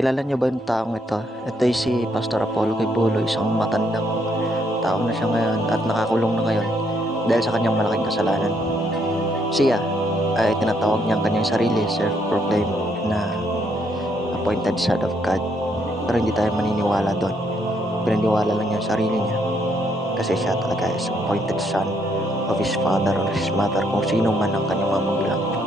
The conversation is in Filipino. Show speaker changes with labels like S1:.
S1: Kilala niyo ba yung taong ito? Ito ay si Pastor Apollo Kibulo, isang matandang tao na siya ngayon at nakakulong na ngayon dahil sa kanyang malaking kasalanan. Siya ay tinatawag niya ang kanyang sarili, self-proclaimed na appointed son of God. Pero hindi tayo maniniwala doon. Pinaniwala lang niya ang sarili niya. Kasi siya talaga is appointed son of his father or his mother kung sino man ang kanyang magulang.